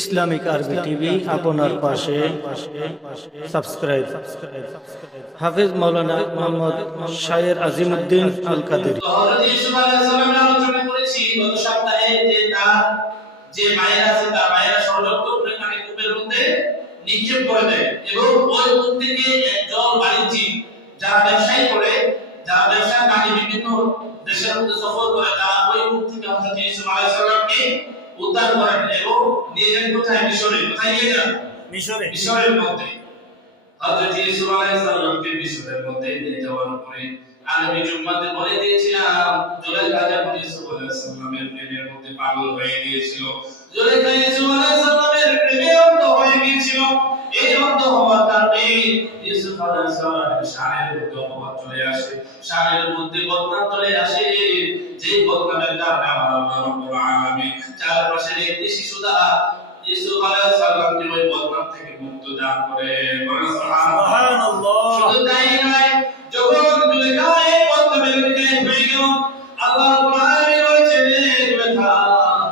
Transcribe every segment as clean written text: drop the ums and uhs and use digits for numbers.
Islamic আরবি TV আপনার পাশে সাবস্ক্রাইব। হাফেজ মাওলানা মোহাম্মদ শায়ের আজিমউদ্দিন আল কাদেরী। হযরত ইউসুফ আলাইহিস সালামের আলোচনা করেছি গত সপ্তাহে যে তার যে মায়েরা আছে তার মায়েরা ষড়যন্ত্র করে তাকে কূপের মধ্যে নিক্ষেপ করে দেয় এবং ওই কূপ থেকে একজন বাণিজ্যিক যারা ব্যবসায়ী করে যারা ব্যবসার কাজে বিভিন্ন দেশের মধ্যে সফর করে তারা ওই কূপ থেকে হযরত ইউসুফ আলাইহিস সালামকে উদ্ধার করেন এবং নিয়ে যান কোথায়? মিশরে। কোথায় নিয়ে যান? মিশরের মধ্যে। হযরত ইউসুফ আলাইহিস সালামকে মিশরের মধ্যে নিয়ে যাওয়ার পরে আমি জুম্মাতে বলে দিয়েছিলাম জুলাইখা যখন ইউসুফ আলাইহিস সালামের প্রেমের মধ্যে পাগল হয়ে গিয়েছিল, জুলাইখা ইউসুফ আলাইহিস সালামের প্রেমে অন্ধ হয়ে গিয়েছিল। এই অন্ধ হওয়ার কারণে ইউসুফ আলাইহিস সালামের শানের মধ্যে অপবাদ চলে আসে, শানের মধ্যে বদনাম চলে আসে। যে বদনামের কারণে আমার আল্লাহ রাব্বুল আলামিন চারপাশের একটি শিশু দ্বারা ইউসুফ আলাইহিস সালামকে ওই বদনাম থেকে মুক্ত দান করে। সুবহানাল্লাহ। শুধু তাই নয়, যখন জুলেখা এই বদনামের দিকে হয়ে গেল, আল্লাহ রাব্বুল আলামিন বলেছেন, জুলেখা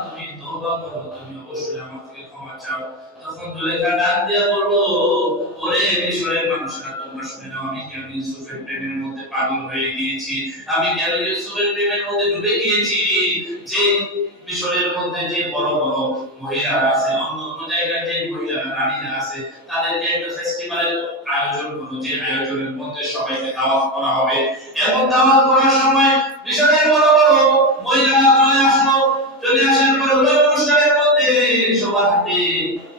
তুমি তওবা করো, তুমি অবশ্যই আমার থেকে ক্ষমা চাও। তখন জুলেখা ডাক দিয়া বলল, ওরে মিশরের মানুষরা, তোমরা শুনে নাও, আমি কেন ইউসুফের প্রেমের মধ্যে পাগল হয়ে গিয়েছি, আমি কেন ইউসুফের প্রেমের মধ্যে ডুবে গিয়েছি। যে মিশরের মধ্যে যে বড় বড় মহিলারা আছে, অন্য অন্য জায়গায় যে মহিলারা রানীরা আছে, তাদেরকে একটা ফেস্টিভ্যালের আয়োজন করো, যে আয়োজনের মধ্যে সবাইকে দাওয়াত করা হবে। এবং দাওয়াত করার সময় মিশরের বড় বড় মহিলারা চলে আসলো। চলে আসার পরে ওই অনুষ্ঠানের মধ্যে সবার হাতে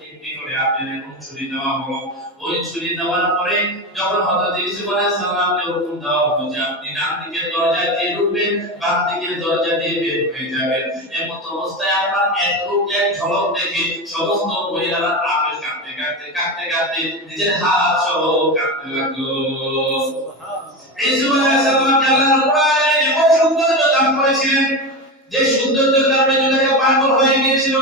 একটি করে আপেলের ছুরি দেওয়া হলো। ওই ছুরি দেওয়ার পরে যখন হযরত ইউসুফ আলাইহিস সালামকে হুকুম দেওয়া হলো যে আপনি ডান দিকের দরজা দিয়ে ঢুকবেন, বাম দিকের দরজা দিয়ে বের হয়ে যাবেন, এমন অবস্থায় আপনার এক রূপ এক ঝলক দেখে সমস্ত মহিলারা আপেল কাটতে কাটতে কাটতে কাটতে নিজের হাত সহ কাটতে লাগলো। ইউসুফ আলাইহিস সালামকে আল্লাহ রাব্বুল আলামিন এমন সৌন্দর্য দান করেছিলেন যে সৌন্দর্যের কারণে জুলেখা পাগল হয়ে গিয়েছিল।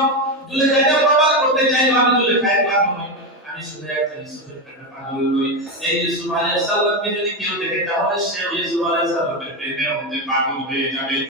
জুলেখা এটা প্রমাণ করতে চাইলো, আমি জুলেখায় পাগল নই, আমি শুধু একটা ইউসুফের প্রেমে পাগল নই। এই ইউসুফ আলাইহিস সালামকে যদি কেউ দেখে তাহলে সে ইউসুফ আলাইহিস সালামের প্রেমের মধ্যে পাগল হয়ে যাবে।